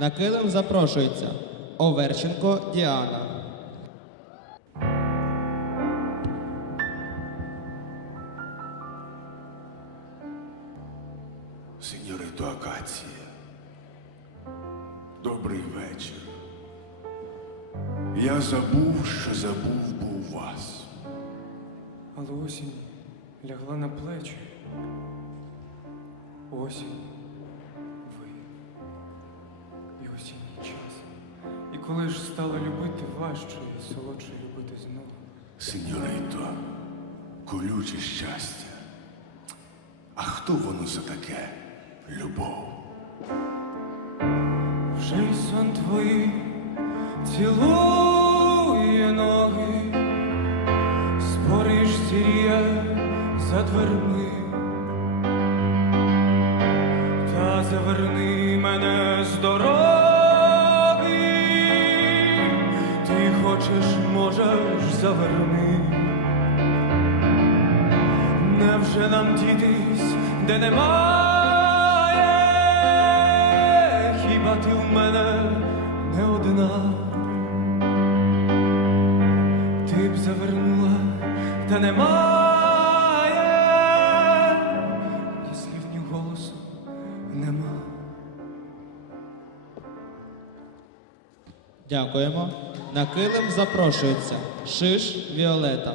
На килим запрошується Оверченко Діана. Сеньорито Акація, добрий вечір. Я забув, що забув був вас. Але осінь лягла на плечі. Осінь, осінній час. І коли ж стало любити важче і солодше любити знову. Сеньорито, колюче щастя. А хто воно за таке? Любов. Вже й сон твої цілує ноги, спориш сіріє за дверми, та заверни мене з дороги, хочеш, можеш заверни. Невже нам дітись, де немає? Хіба ти в мене не одна? Ти б завернула, та немає, Дякуємо. На килим запрошується Шиш Віолета.